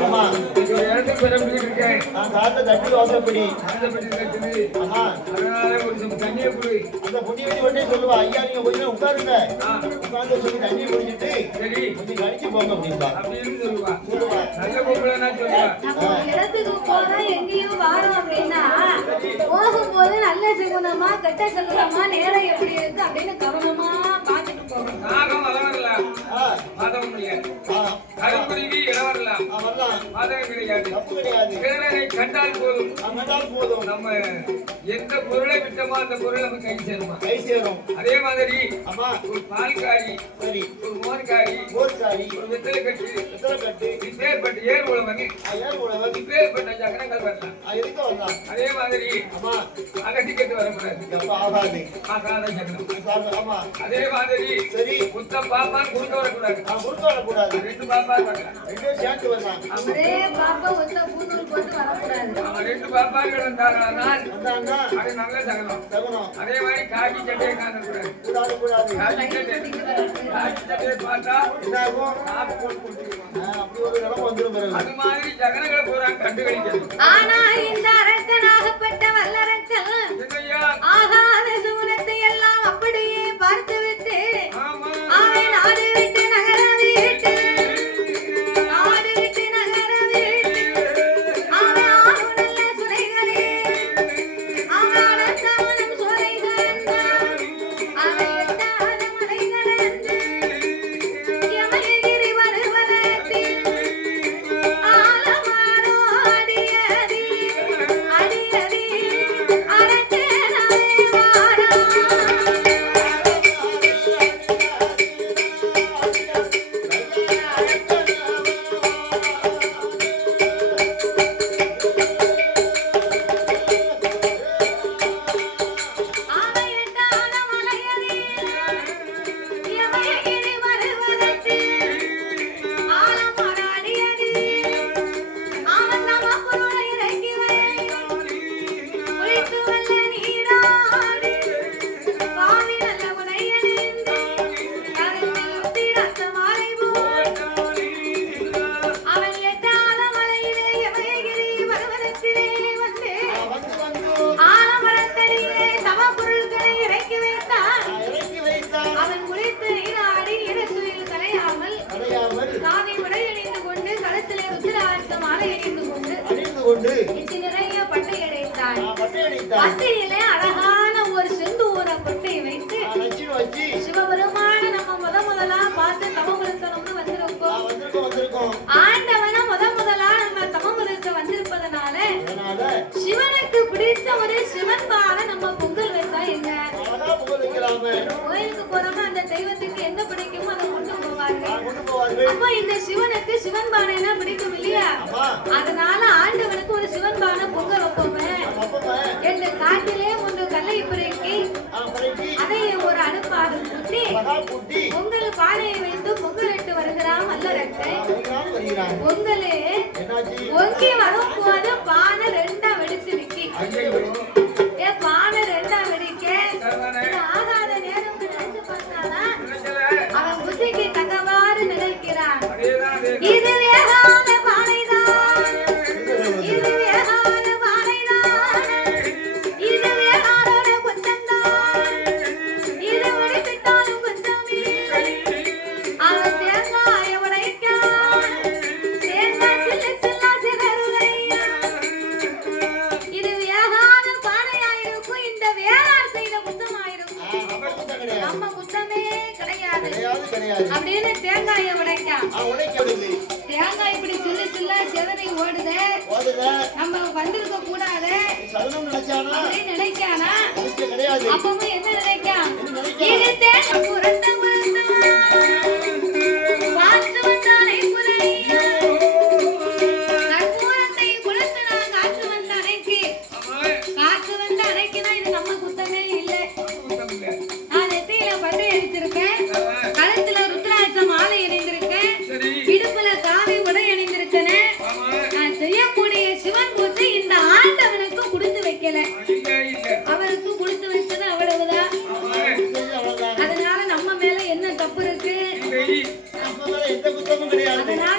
ஆமா இருக்கேன் நான் தட்டி வாசப்படி அந்த கட்டுது ஆமா அதனால தண்ணியை குடி அந்த வச்சு உடனே சொல்லுவா ஐயா நீங்க கொஞ்ச உட்காருங்க உட்கார்ந்து சொல்லி தண்ணி குடிச்சிட்டு சரி கொஞ்சம் கழிச்சு போங்க அப்படின்பா அப்படின்னு சொல்லுவா சொல்லுவா நல்ல இடத்துக்கு அப்படின்னா போகும்போது நல்ல சகுனமா கெட்ட சகுனமா நேரம் எப்படி இருக்கு அப்படின்னு கவனம் கருப்புருவி இளவரலாம் இட வரலாம் ஆ, வரலாம் மாதவம் கிடையாது. பேரனை கண்டால் போதும். கண்டால் போதும். நம்ம எந்த பொருளை விட்டோமோ அந்த பொருள் நம்ம கை சேருமா? கை சேரும். அதே மாதிரி ஆமா. ஒரு பால்காரி சரி. ஒரு மோர்காரி போர்க்காரி ஒரு வெத்தலை கட்டு எத்தனை கட்டு இப்பேற்பட்ட ஏர் உழவன். ஐயார் உழவர் இப்பேற்பட்ட சக்கரங்கள் வரலாம். எதுக்கு வரலாம்? அதே மாதிரி ஆமா. அகட்டி கட்டு வரக்கூடாது. எப்ப ஆகாது? ஆகாத சாப்பிடு, ஆமா. அதே மாதிரி சரி. முத்த பாப்பான் குறுக்க வரக்கூடாது. நான் கொடுக்க வரக்கூடாது. ரெண்டு பாப்பா பார்க்கலாம் ரெண்டும் சேர்ந்து வரலாம். ஒரே பாப்பா ஒத்த பூநூல் போட்டு வரக்கூடாது. அவன் ரெண்டு இருந்தானால் வந்தாங்கன்னா அது. நல்ல சகனம் தகனம் அதே மாதிரி காக்கி சட்டையை காணக்கூடாது கூடாது கூடாது. காக்கி சட்டை காக்கி சட்டையை பார்த்தா என்ன ஆகும் ஆப்பு போட்டு கொடுத்துருவான் ஆ, அப்படி ஒரு நிலம் வந்துடும் பிறகு. அது மாதிரி சகனங்களை பூரா கண்டுகளிக்கிறது. ஆனா இந்த கொண்டு நிறைய பட்டை பட்டையிலே அழகான ஒரு செந்தூர கொட்டை வைத்து வச்சு சிவபெருமான நம்ம முத முதலா பார்த்து தவம் இருக்கணும்னு வந்திருக்கோம் வந்திருக்கோம். ஆண்டவனை முத முதலா நம்ம இருக்க வந்திருப்பதனால சிவனுக்கு பிடிச்ச ஒரு சிவன் பால நம்ம பொங்கல் வச்சா என்ன? கோயிலுக்கு போறோம்னா அந்த தெய்வத்துக்கு போவார்கள் அப்ப இந்த சிவனுக்கு சிவன் பானைனா பிடிக்கும் இல்லையா? அதனால ஆண்டவனுக்கு ஒரு சிவன் பானை பொங்க வைப்போமே. என்று காட்டிலே ஒன்று கல்லை பிறக்கி அதை ஒரு அழகா பூட்டி பொங்கல் பானையை வைத்து பொங்கலிட்டு வருகிறான் வருகிறான் பொங்கலே பொங்கி வரும்போது பானை ரெண்டா வெடிச்சு நிக்கி. நம்ம குத்தமே கிடையாது. அப்படின்னு தேங்காயை உடைக்கான். தேங்காய் இப்படி சில்லு சில்லா சிதறி ஓடுது. நம்ம வந்திருக்க கூடாது. அப்படின்னு நினைக்கானா? நினைக்க அப்பவும் என்ன நினைக்கான்? நினைக்கான்? இது தேங்காய் அணிவித்திருக்கேன் கழுத்துல ருத்ராட்ச மாலை இணைந்திருக்கேன். இடுப்புல காவி உடை இணைந்திருக்கேன். நான் செய்யக்கூடிய சிவன் பூஜை இந்த ஆண்டவனுக்கு கொடுத்து வைக்கல. அவருக்கு கொடுத்து வச்சது அவ்வளவுதான். அதனால நம்ம மேல என்ன தப்பு இருக்கு? அதனால